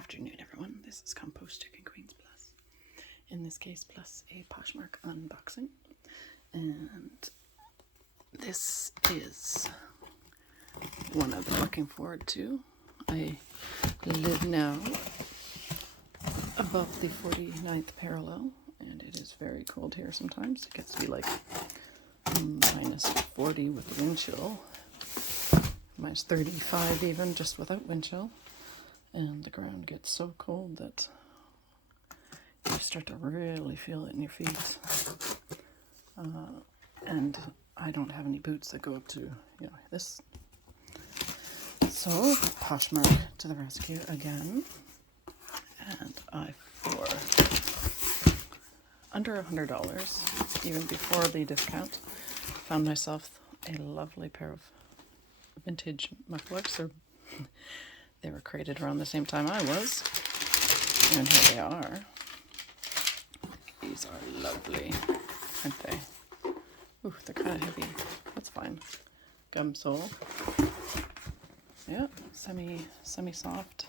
afternoon, everyone. This is Compost Chicken Queens Plus. In this case, plus a PoshMark unboxing. And this is one I've been looking forward to. I live now above the 49th parallel, and it is very cold here sometimes. It gets to be like minus 40 with the wind chill, minus 35 even just without wind chill. And the ground gets so cold that you start to really feel it in your feet. And I don't have any boots that go up to, this. So, PoshMark to the rescue again. And I, for under $100, even before the discount, found myself a lovely pair of vintage mucklucks. They were created around the same time I was. And here they are. These are lovely, aren't they? Ooh, they're kind of heavy. That's fine. Gum sole. Yeah, semi-soft.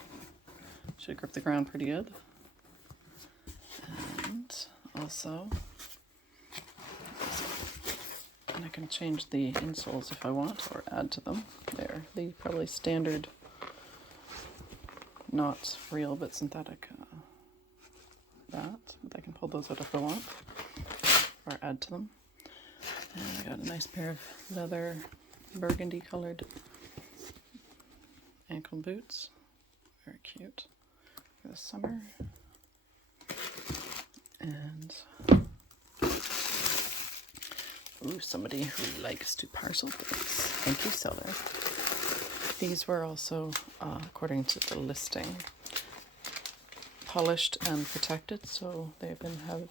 Should grip the ground pretty good. And also, and I can change the insoles if I want, or add to them. They're the probably standard, not real but synthetic. But I can pull those out if I want, or add to them. And I got a nice pair of leather burgundy colored ankle boots. Very cute for the summer. And somebody who likes to parcel things. Thank you, seller. These were also, according to the listing, polished and protected, so they have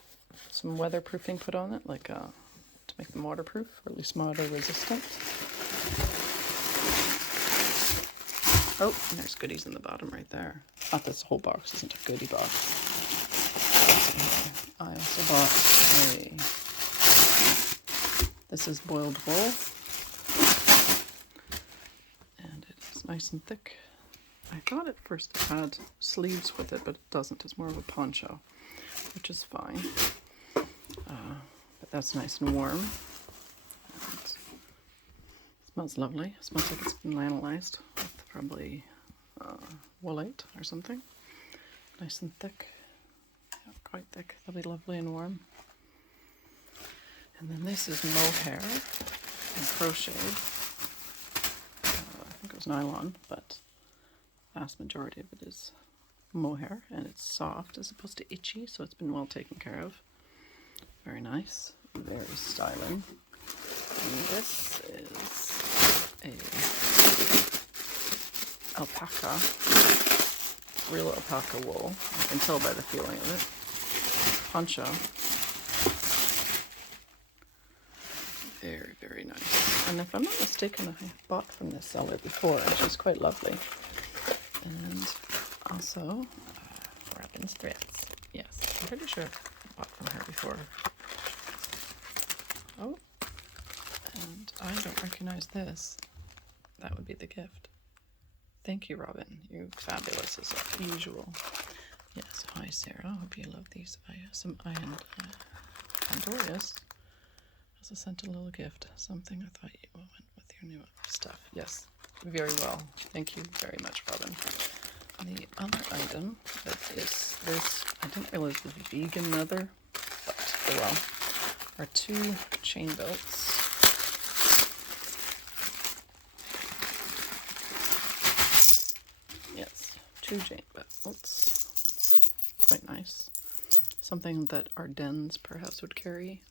some weatherproofing put on it, like to make them waterproof, or at least water resistant. Oh, and there's goodies in the bottom right there. Not this whole box isn't a goodie box. I also bought this is boiled wool, and it is nice and thick. I thought at first it had sleeves with it, but it doesn't. It's more of a poncho, which is fine. But that's nice and warm. And it smells lovely. It smells like it's been lanolized with probably woolite or something. Nice and thick. Yeah, quite thick. That'll be lovely and warm. And then this is mohair and crocheted. I think it was nylon, but vast majority of it is mohair, and it's soft as opposed to itchy, so it's been well taken care of. Very nice, very styling. And this is a alpaca, real alpaca wool. You can tell by the feeling of it. Poncho. Very, very nice. And if I'm not mistaken, I bought from this seller before, and she's quite lovely. And also, Robyn's threads. Yes, I'm pretty sure I bought from her before. Oh, and I don't recognize this. That would be the gift. Thank you, Robyn. You're fabulous as usual. Yes, hi Sarah. Hope you love these. Pandorius also sent a little gift. Something I thought you went with your new stuff. Yes. Very well. Thank you very much, Robyn. The other item that is this, I didn't realize it was vegan leather, but oh well, are two chain belts. Yes, two chain belts. Quite nice. Something that our dens perhaps would carry.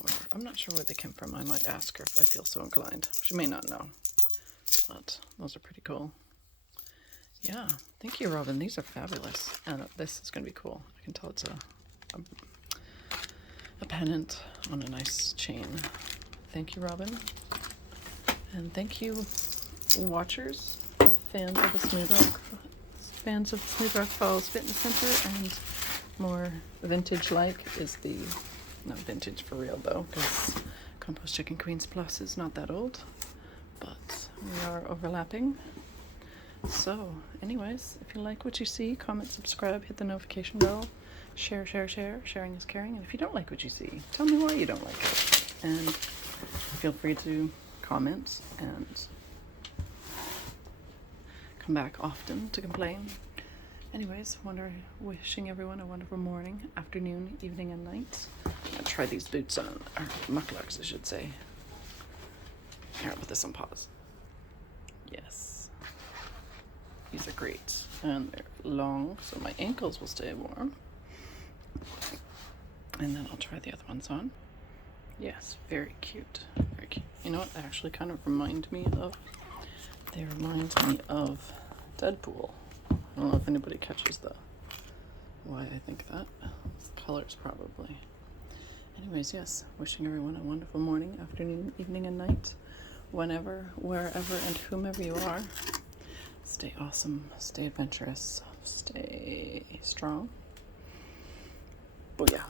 Or I'm not sure where they came from. I might ask her if I feel so inclined. She may not know. But those are pretty cool. Yeah, thank you, Robyn. These are fabulous. And this is going to be cool. I can tell it's a pennant on a nice chain. Thank you, Robyn. And thank you, watchers, fans of the Smooth Rock Falls Fitness Center, and more vintage-like is the, not vintage for real though, because Compost Chicken Queens Plus is not that old. But we are overlapping. So, anyways, if you like what you see, comment, subscribe, hit the notification bell, share. Sharing is caring. And if you don't like what you see, tell me why you don't like it. And feel free to comment and come back often to complain. Anyways, wishing everyone a wonderful morning, afternoon, evening, and night. I'm gonna try these boots on, or mucklucks, I should say. Here, I'll put this on pause. Yes. These are great. And they're long, so my ankles will stay warm. And then I'll try the other ones on. Yes, very cute. Very cute. You know what? They actually kind of remind me of Deadpool. I don't know if anybody catches why I think that. It's the colors, probably. Anyways, yes, wishing everyone a wonderful morning, afternoon, evening, and night. Whenever, wherever, and whomever you are. Stay awesome, stay adventurous, stay strong. Booyah.